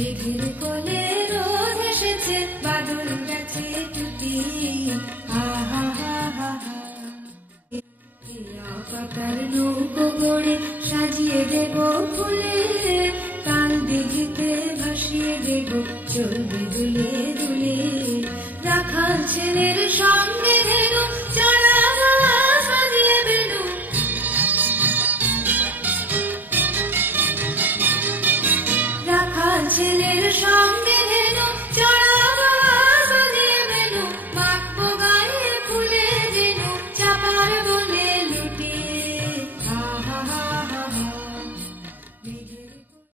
দিঘির কোলে রোদ এসেছে, বাদল গেছে টুটি, হা হা হা হা হা। পাতার নৌকো গড়ে সাজিয়ে দেব ফুলে, কাল দিঘিতে ভাসিয়ে দেব, চলবে